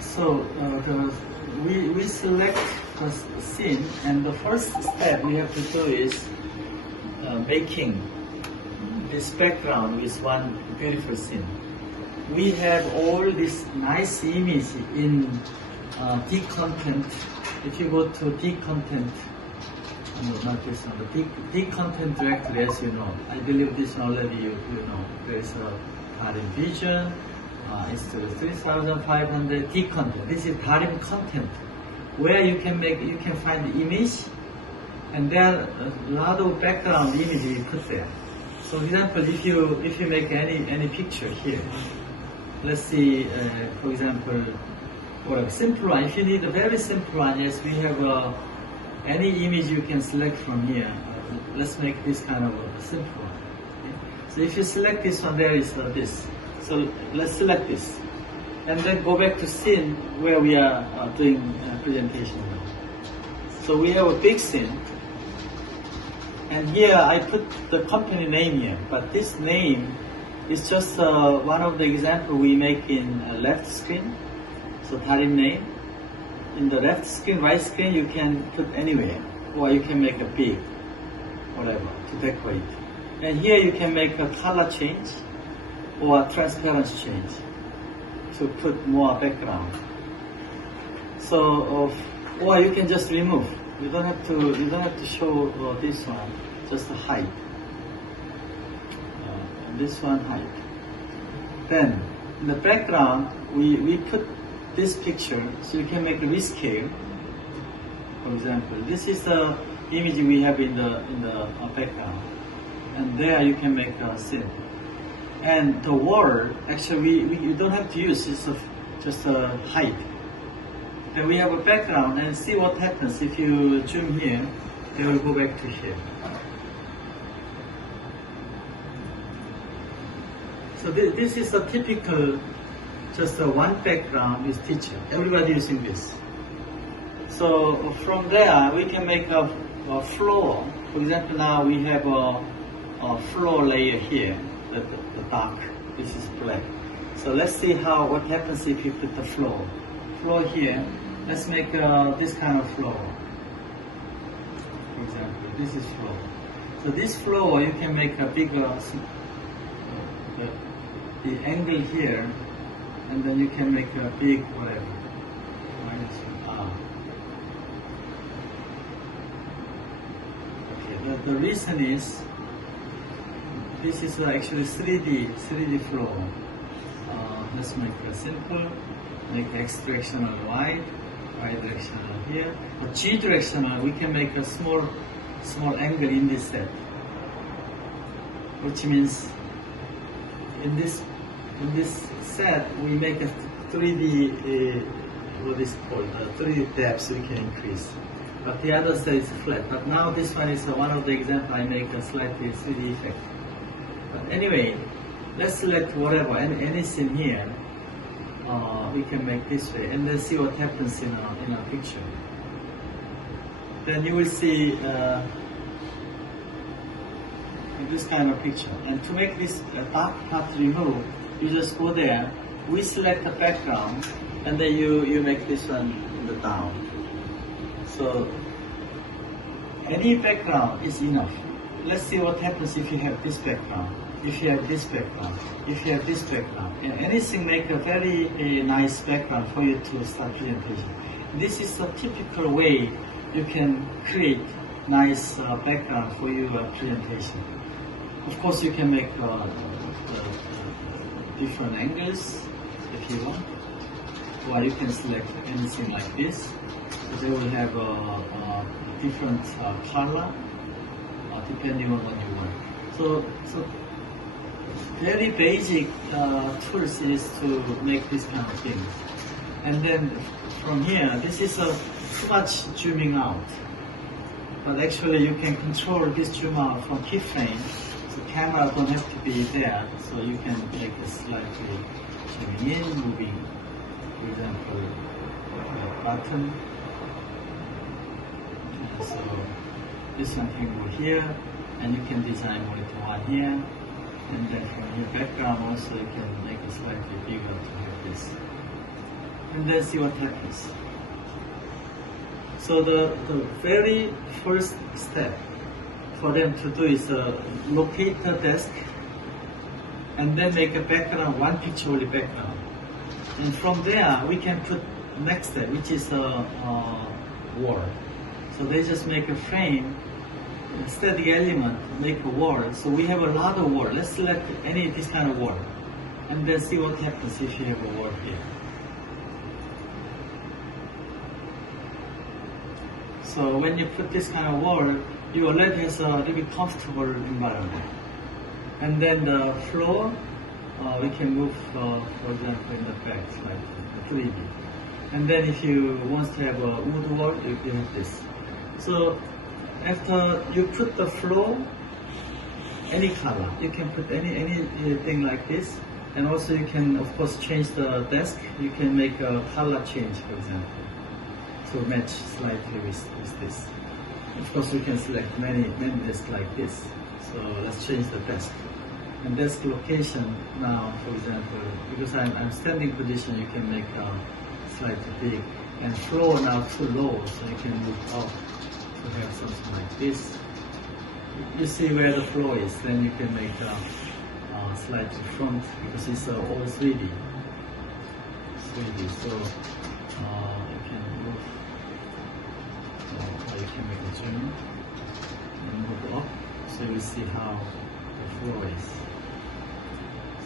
So we select the scene, and the first step we have to do is making this background with one beautiful scene. We have all this nice image in D content. If you go to D content, no, not this one, the D content directory, as you know, I believe this one already you know. There is a Darim Vision, it's 3500 D content. This is Darim content, where you can find the image, and there are a lot of background image you put there. So, for example, if you make any picture here, let's see, for example, or a simple one. If you need a very simple one, yes, we have any image you can select from here. Let's make this kind of a simple one. Okay? So if you select this one, there is this. So let's select this, and then go back to scene where we are doing presentation now. So we have a big scene, and here I put the company name here, but this name is just one of the example we make in left screen. So Darim name. In the left screen, right screen, you can put anywhere, or you can make a big, whatever, to decorate. And here you can make a color change or a transparency change to put more background. So, or you can just remove. You don't have to show this one, just hide. This one hide. Then in the background, we put this picture, so you can make a rescale. For example, this is the image we have in the background, and there you can make a scene. And the wall, actually, you don't have to use. It's just a height. Then we have a background, and see what happens if you zoom here. They will go back to here. So this is a typical. Just one background with teacher. Everybody using this. So from there we can make a floor. For example, now we have a floor layer here, the dark. This is black. So let's see what happens if you put the floor. Floor here. Let's make this kind of floor. For example, this is floor. So this floor you can make a bigger the angle here. And then you can make a big whatever. Okay, the reason is this is actually 3D flow. Let's make it simple. Make X directional Y directional here. But G directional, we can make a small angle in this set, which means in this set, we make a 3D, what is called, 3D depth we can increase. But the other set is flat. But now this one is one of the examples I make a slightly 3D effect. But anyway, let's select whatever, anything here, we can make this way, and then see what happens in our picture. Then you will see this kind of picture. And to make this dark part remove, you just go there, we select the background, and then you make this one in the down. So any background is enough. Let's see what happens if you have this background, if you have this background, if you have this background. And anything make a very nice background for you to start presentation. This is a typical way you can create nice background for your presentation. Of course, you can make different angles if you want, or you can select anything like this. They will have a different color depending on what you want. So very basic tools is to make this kind of thing. And then from here, this is too much zooming out. But actually, you can control this zoom out from keyframe. So camera don't have to be there, so you can make it slightly zooming in, moving, for example, button. And so this one can go here, and you can design monitor one here, and then from your background also you can make it slightly bigger to have this. and then see what happens. So the very first step for them to do is locate the desk and then make a background, one picture only background. And from there, we can put next step, which is a wall. So they just make a frame, static element, make a wall. So we have a lot of wall. Let's select any this kind of wall, and then see what happens if you have a wall here. So when you put this kind of wall, you already have a really comfortable environment. And then the floor, we can move, for example, in the back, like 3D. And then if you want to have a wood wall, you have this. So after you put the floor, any color, you can put anything like this. And also you can, of course, change the desk. You can make a color change, for example, to match slightly with this. Of course, we can select many desks like this. So let's change the desk. And desk location now, for example, because I'm standing position, you can make slightly big. And floor now too low, so you can move up to have something like this. You see where the floor is, then you can make slightly front, because it's all 3D. So you can move, or you can make a zoom and move up, so you see how the floor is.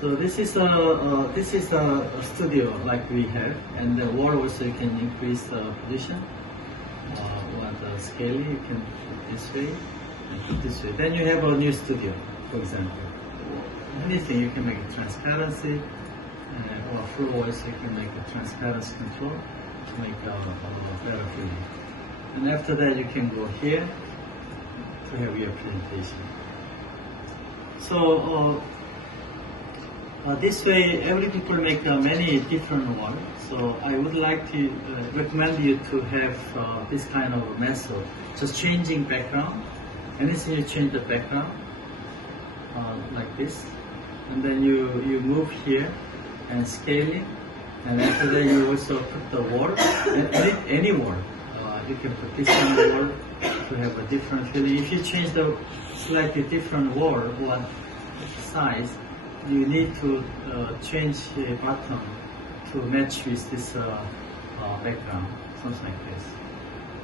So this is a studio like we have, and the wall also you can increase the position. Want the scaling, you can put this way and put this way. Then you have a new studio, for example. Anything you can make a transparency, or floors you can make a transparency control to make a better feeling. And after that you can go here to have your presentation. So this way every people make many different ones. So I would like to recommend you to have this kind of method, just changing background. Anything you change the background like this, and then you move here and scaling, and after that you also put the wall, any wall. You can put this kind of wall to have a different feeling. If you change the slightly different wall, one size, you need to change the bottom to match with this background, something like this.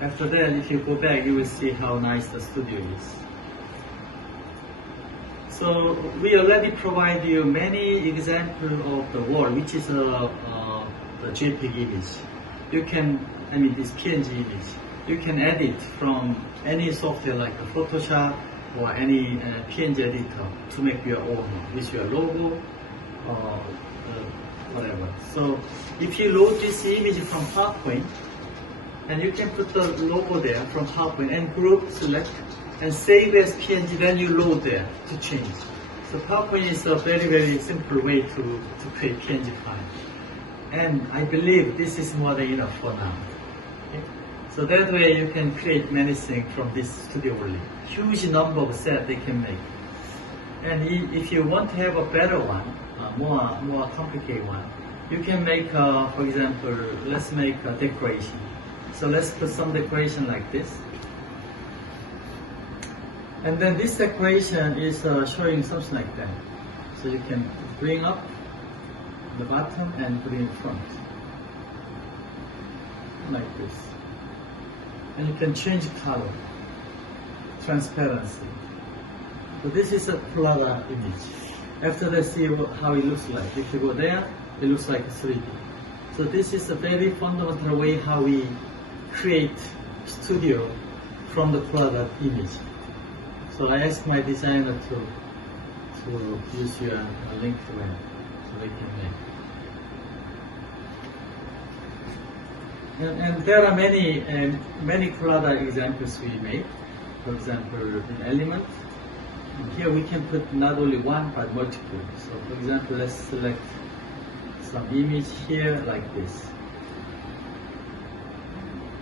After that, if you go back, you will see how nice the studio is. So we already provide you many examples of the wall, which is the JPEG image. You can, this PNG image, you can edit from any software like a Photoshop or any PNG editor to make your own with your logo or whatever. So if you load this image from PowerPoint, and you can put the logo there from PowerPoint and group select and save as PNG, then you load there to change. So PowerPoint is a very, very simple way to create PNG file. And I believe this is more than enough for now. Okay? So that way you can create many things from this studio only. Huge number of sets they can make. And if you want to have a better one, more complicated one, you can make, for example, let's make a decoration. So let's put some decoration like this. And then this decoration is showing something like that. So you can bring up the bottom and bring it front. Like this. And you can change color, transparency. So this is a Prada image. After that, see how it looks like. If you go there, it looks like 3D. So this is a very fundamental way how we create studio from the Prada image. So I asked my designer to use your link to it so they can make. And there are many Prada examples we made. For example, an element. And here we can put not only one but multiple. So for example, let's select some image here like this.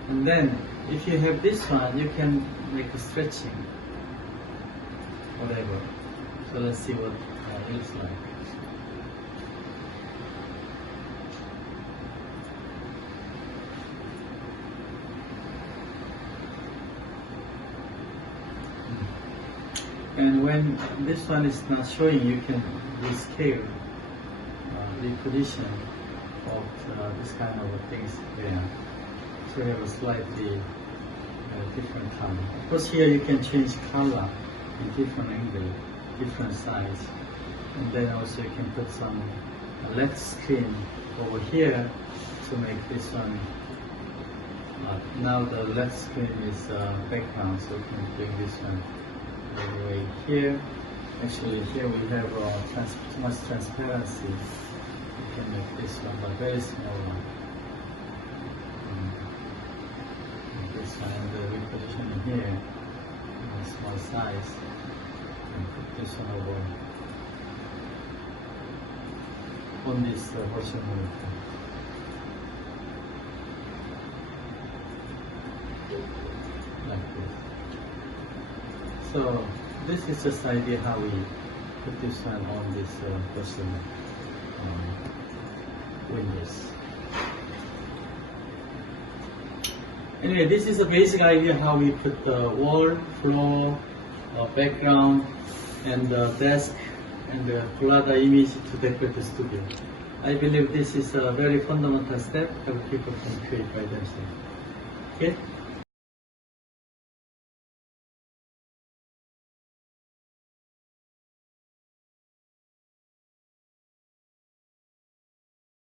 And then if you have this one, you can make a stretching, whatever. So let's see what it looks like. And when this one is not showing, you can rescale, reposition of this kind of things there. So you have a slightly different color. Of course, here you can change color in different angle, different size. And then also you can put some LED screen over here to make this one. Now the LED screen is background, so we can bring this one all the way here. Actually, here we have too much transparency. You can make this one, but very small one. This one, and the repositioning here, small size. And put this one over on this virtual monitor. Like this. So this is just the idea how we put this one on this virtual windows. Anyway, this is a basic idea how we put the wall, floor, background, and the desk, and pull out the image to decorate the studio. I believe this is a very fundamental step that people can create by themselves. Okay?